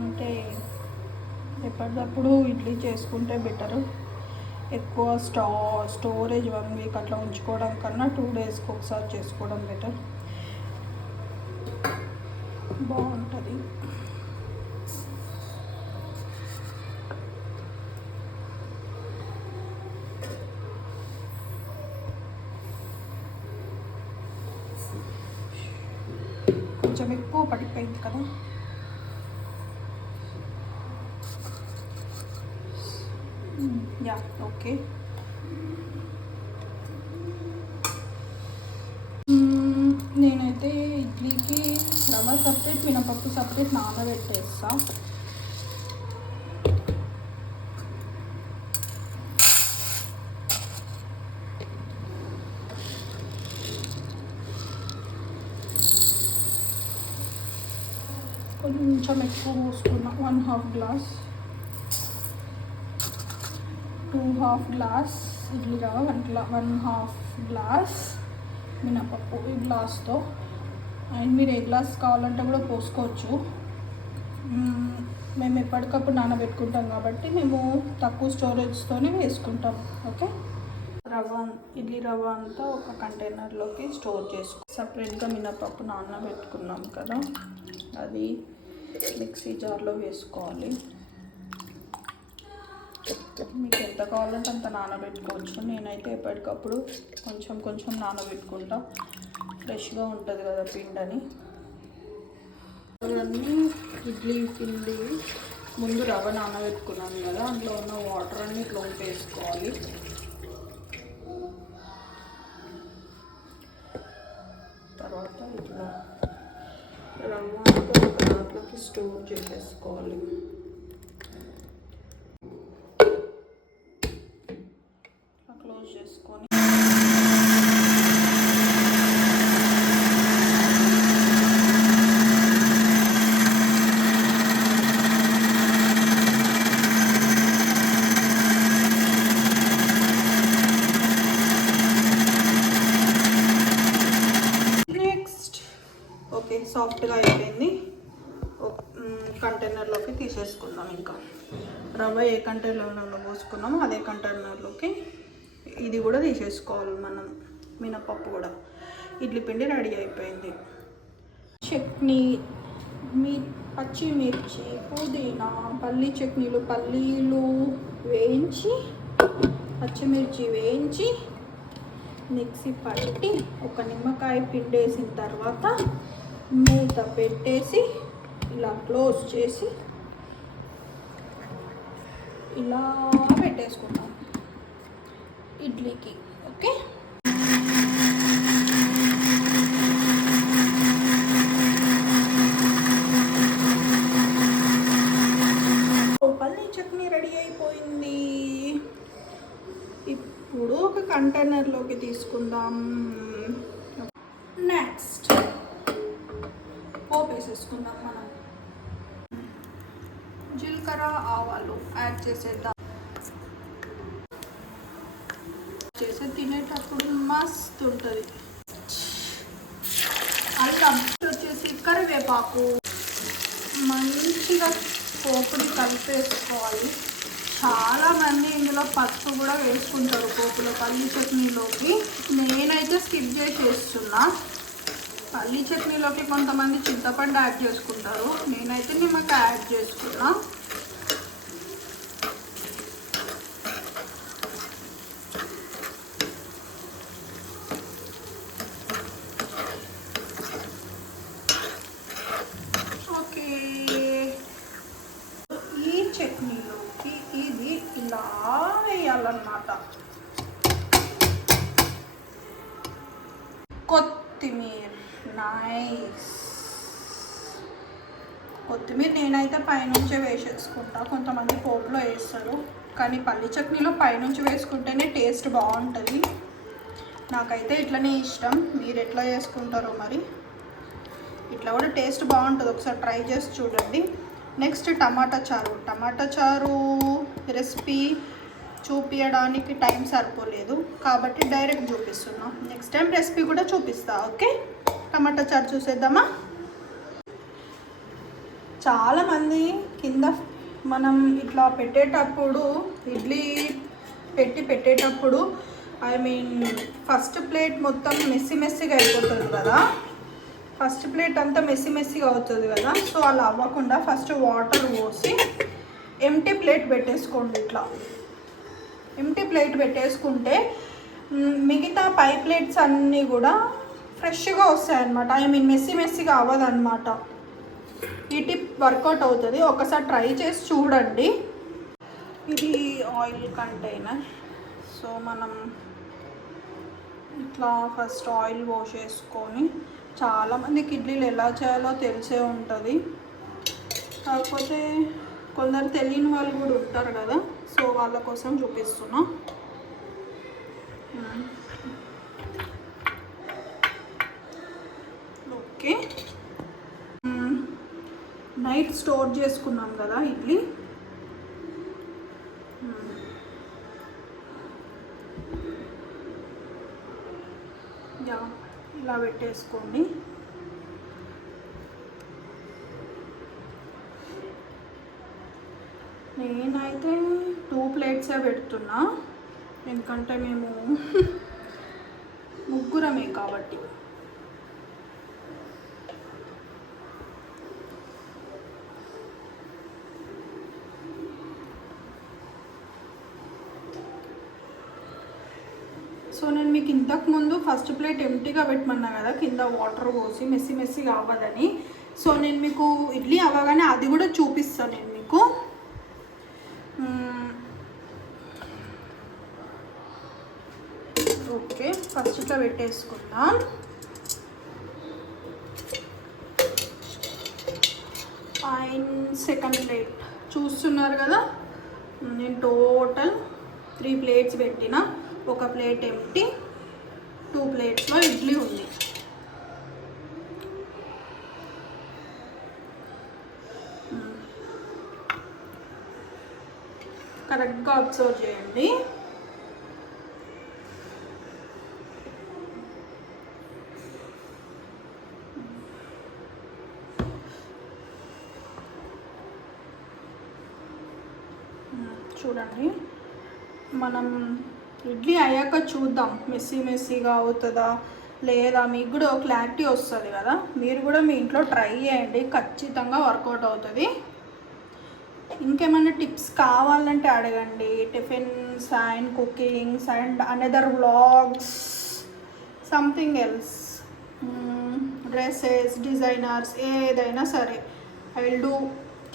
అంటే ఎప్పటికప్పుడు ఇడ్లీ చేసుకుంటే బెటరు. ఎక్కువ స్టోరేజ్ 1 వీక్ అట్లా ఉంచుకోవడం కన్నా 2 డేస్కి ఒకసారి చేసుకోవడం బెటర్, బాగుంటుంది. కొంచెం ఎక్కువ పడిపోయింది కదా. Yeah okay. నేనైతే ఇడ్లీకి రవ్వ సపరేట్, మినపప్పు సపరేట్ నానబెట్టేస్తా. కొంచెం ఎక్కువ పోసుకున్నా, 1/2 గ్లాస్, 2/2 గ్లాస్ ఇడ్లీ రవ్వ, 1/2 గ్లాస్ మినపప్పు ఈ గ్లాస్తో. అండ్ మీరు ఏ గ్లాస్ కావాలంటే కూడా పోసుకోవచ్చు. మేము ఎప్పటికప్పుడు నానబెట్టుకుంటాం కాబట్టి మేము తక్కువ స్టోరేజ్తోనే వేసుకుంటాం. ఓకే, ఇడ్లీ రవ్వ అంతా ఒక కంటైనర్లోకి స్టోర్ చేసుకో. సపరేట్గా మినపప్పు నానబెట్టుకున్నాం కదా, అది మిక్సీ జార్లో వేసుకోవాలి. మీకు ఎంత కావాలంటే అంత నానబెట్టుకోవచ్చు. నేనైతే ఎప్పటికప్పుడు కొంచెం కొంచెం నానబెట్టుకుంటా, ఫ్రెష్గా ఉంటుంది కదా పిండని. అవన్నీ ఇడ్లీ పిండి ముందు రవ్వ నానబెట్టుకున్నాను కదా, అందులో ఉన్న వాటర్ అన్ని ఇట్లా వేసుకోవాలి. తర్వాత ఇట్లా రవ్వ ఒక దాంట్లోకి స్టోర్ చేసేసుకోవాలి. క్లోజ్ చేసుకొని నెక్స్ట్ ఓకే, సాఫ్ట్గా అయిపోయింది. కంటైనర్లోకి తీసేసుకుందాం. ఇంకా రవ్వ ఏ కంటైనర్లో పోసుకున్నామో అదే కంటైనర్లోకి ఇది కూడా తీసేసుకోవాలి మనం. మినపప్పు కూడా, ఇడ్లీ పిండి రెడీ అయిపోయింది. చట్నీ, పచ్చిమిర్చి, పుదీనా, పల్లీ చట్నీలు, పల్లీలు వేయించి, పచ్చిమిర్చి వేయించి మిక్సీ పట్టి ఒక నిమ్మకాయ పిండేసిన తర్వాత మూత పెట్టేసి ఇలా క్లోజ్ చేసి ఇలా పెట్టేసుకుంటాం ఇడ్లీకి. ఓకే, పల్లీ చట్నీ రెడీ అయిపోయింది. ఇప్పుడు ఒక కంటైనర్లోకి తీసుకుందాం. నెక్స్ట్ పోపు వేసేసుకుందాం. మనం జీలకర్ర, ఆవాలు యాడ్ చేసేద్దాం. తినేటప్పుడు మస్తు ఉంటుంది. అల్లం వచ్చేసి కరివేపాకు మంచిగా పోపుని కలిపేసుకోవాలి. చాలామంది ఇందులో పసుపు కూడా వేసుకుంటారు పోపులో, పల్లీ చట్నీలోకి. నేనైతే స్కిప్ చేసేస్తున్నా. పల్లీ చట్నీలోకి కొంతమంది చింతపండు యాడ్ చేసుకుంటారు, నేనైతే నిమ్మకాయ యాడ్ చేసుకున్నా. చట్నీలోకి ఇది ఇలా వేయాలన్నమాట. కొత్తిమీర, నైస్. కొత్తిమీర నేనైతే పైనుంచే వేసేసుకుంటా. కొంతమంది పోపులో వేస్తారు, కానీ పల్లి చట్నీలో పైనుంచి వేసుకుంటేనే టేస్ట్ బాగుంటుంది. నాకైతే ఇట్లనే ఇష్టం. మీరు ఎట్లా చేసుకుంటారో మరి. ఇట్లా కూడా టేస్ట్ బాగుంటుంది, ఒకసారి ట్రై చేసి చూడండి. నెక్స్ట్ టమాటా చారు రెసిపీ చూపించడానికి టైం సరిపోలేదు కాబట్టి డైరెక్ట్ చూపిస్తున్నా. నెక్స్ట్ టైం రెసిపీ కూడా చూపిస్తా. ఓకే, టమాటా చారు చూసేద్దామా. చాలామంది కింద మనం ఇట్లా పెట్టేటప్పుడు ఇడ్లీ పెట్టేటప్పుడు ఐ మీన్ ఫస్ట్ ప్లేట్ మొత్తం మెస్సీగా అయిపోతుంది కదా, ఫస్ట్ ప్లేట్ అంతా మెస్సీగా అవుతుంది కదా. సో అలా అవ్వకుండా ఫస్ట్ వాటర్ పోసి ఎంటీ ప్లేట్ పెట్టేసుకోండి. ఇట్లా ఎంటీ ప్లేట్ పెట్టేసుకుంటే మిగతా పై ప్లేట్స్ అన్నీ కూడా ఫ్రెష్గా వస్తాయి అన్నమాట. ఐ మీన్ మెస్సీగా అవ్వదన్నమాట. ఈ టిప్ వర్కౌట్ అవుతుంది, ఒకసారి ట్రై చేసి చూడండి. ఇది ఆయిల్ కంటైనర్. సో మనం ఇట్లా ఫస్ట్ ఆయిల్ పోసేసుకొని, చాలామందికి ఇడ్లీలు ఎలా చేయాలో తెలిసే ఉంటుంది, కాకపోతే కొందరు తెలియని వాళ్ళు కూడా ఉంటారు కదా. సో వాళ్ళ కోసం చూపిస్తున్నా. ఓకే, నైట్ స్టోర్ చేసుకున్నాం కదా ఇడ్లీ, ఇలా పెట్టేసుకోండి. నేనైతే 2 ప్లేట్సే పెడుతున్నా, ఎందుకంటే మేము ముగ్గురమే కాబట్టి. సో నేను మీకు ఇంతకుముందు ఫస్ట్ ప్లేట్ ఎంటీగా పెట్టమన్నా కదా, కింద వాటర్ పోసి మెస్సీగా అవ్వదని. సో నేను మీకు ఇడ్లీ అవ్వగానే అది కూడా చూపిస్తాను నేను మీకు. ఓకే, ఫస్ట్ ఇట్లా పెట్టేసుకుందాం. అండ్ సెకండ్ ప్లేట్ చూస్తున్నారు కదా, నేను టోటల్ 3 ప్లేట్స్ పెట్టిన. ఒక ప్లేట్ ఎంటీ, 2 ప్లేట్స్లో ఇడ్లీ ఉంది. కరెక్ట్గా అబ్జర్వ్ చేయండి. చూడండి, మనం ఇడ్లీ అయ్యాక చూద్దాం మెస్సీగా అవుతుందా లేదా, మీకు కూడా క్లారిటీ వస్తుంది కదా. మీరు కూడా మీ ఇంట్లో ట్రై చేయండి, ఖచ్చితంగా వర్కౌట్ అవుతుంది. ఇంకేమైనా టిప్స్ కావాలంటే అడగండి. Tiffins and cookings and another vlogs, something else, dresses, designers, ఏదైనా సరే ఐ విల్ డూ.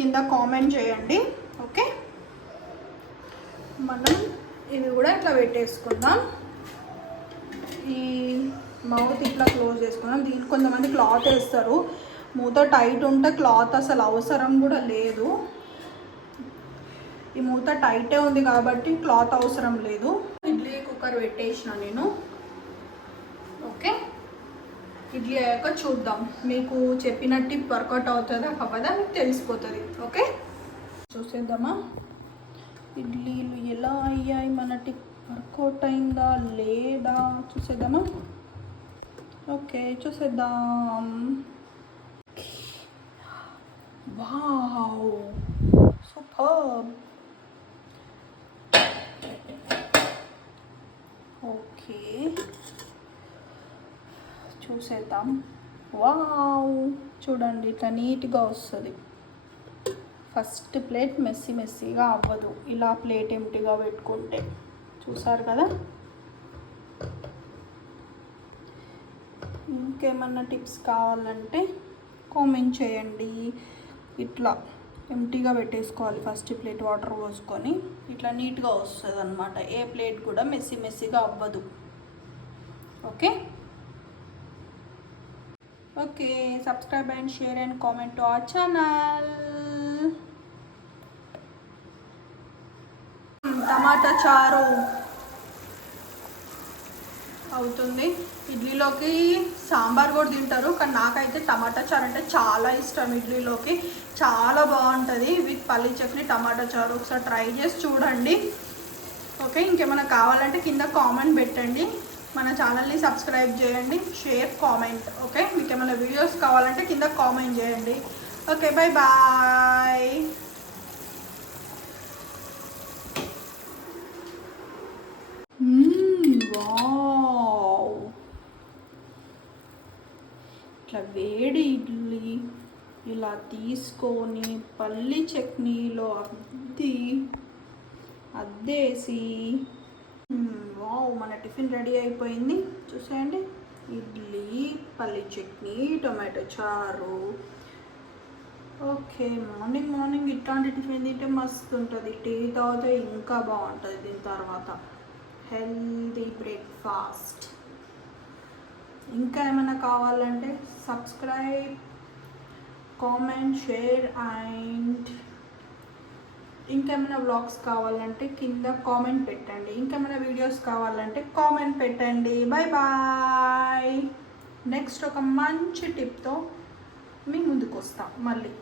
కింద కామెంట్ చేయండి. ఓకే, మనం ఇది కూడా ఇట్లా పెట్టేసుకుందాం. ఈ మౌత్ ఇట్లా క్లోజ్ చేసుకుందాం. దీనికి కొంతమంది క్లాత్ వేస్తారు, మూత టైట్ ఉంటే క్లాత్ అసలు అవసరం కూడా లేదు. ఈ మూత టైటే ఉంది కాబట్టి క్లాత్ అవసరం లేదు. ఇడ్లీ కుక్కర్ పెట్టేసిన నేను. ఓకే, ఇడ్లీ అయ్యాక చూద్దాం, మీకు చెప్పిన టిప్ వర్కౌట్ అవుతుందా అవ్వదా మీకు తెలిసిపోతుంది. ఓకే, చూసేద్దామా ఇడ్లీలు ఎలా అయ్యాయి, మన టిప్ వర్కౌట్ అయిందా లేదా చూసేద్దామా. ఓకే, చూసేద్దాం. Wow, super. ఓకే, చూసేద్దాం. వావ్, చూడండి ఇట్లా నీట్గా వస్తుంది. ఫస్ట్ ప్లేట్ మెస్సీగా అవ్వదు, ఇలా ప్లేట్ ఎంటీగా పెట్టుకుంటే. చూసారు కదా. ఇంకేమన్నా టిప్స్ కావాలంటే కామెంట్ చేయండి. ఇట్లా ఎంటీగా పెట్టేసుకోవాలి ఫస్ట్ ప్లేట్, వాటర్ పోసుకొని ఇట్లా నీట్గా వస్తుంది అనమాట. ఏ ప్లేట్ కూడా మెస్సీగా అవ్వదు. Okay okay, subscribe and share and comment to our channel. టమాటా చారు అవుతుంది. ఇడ్లీలోకి సాంబార్ కూడా తింటారు, కానీ నాకైతే టమాటా చారు అంటే చాలా ఇష్టం. ఇడ్లీలోకి చాలా బాగుంటుంది విత్ పల్లి చట్నీ టమాటా చారు. ఒకసారి ట్రై చేసి చూడండి. ఓకే, ఇంకేమైనా కావాలంటే కింద కామెంట్ పెట్టండి. మన ఛానల్ని సబ్స్క్రైబ్ చేయండి, షేర్, కామెంట్. ఓకే, మీకు ఏమైనా వీడియోస్ కావాలంటే కింద కామెంట్ చేయండి. Okay bye bye. వావ్, ఇట్లా వేడి ఇడ్లీ ఇలా తీసుకొని పల్లి చట్నీలో అద్దేసి వావ్, మన టిఫిన్ రెడీ అయిపోయింది. చూసేయండి, ఇడ్లీ, పల్లి చట్నీ, టొమాటో చారు. ఓకే, మార్నింగ్ మార్నింగ్ ఇట్లాంటి టిఫిన్ తింటే మస్తు ఉంటుంది. టీ తాగితే ఇంకా బాగుంటుంది. దీని తర్వాత హెల్దీ బ్రేక్ఫాస్ట్. ఇంకా ఏమైనా కావాలంటే సబ్స్క్రైబ్, కామెంట్, షేర్ అండ్ ఇంకేమైనా వ్లాగ్స్ కావాలంటే కింద కామెంట్ పెట్టండి. ఇంకేమైనా వీడియోస్ కావాలంటే కామెంట్ పెట్టండి. Bye bye. నెక్స్ట్ ఒక మంచి టిప్తో మీ ముందుకు వస్తాం మళ్ళీ.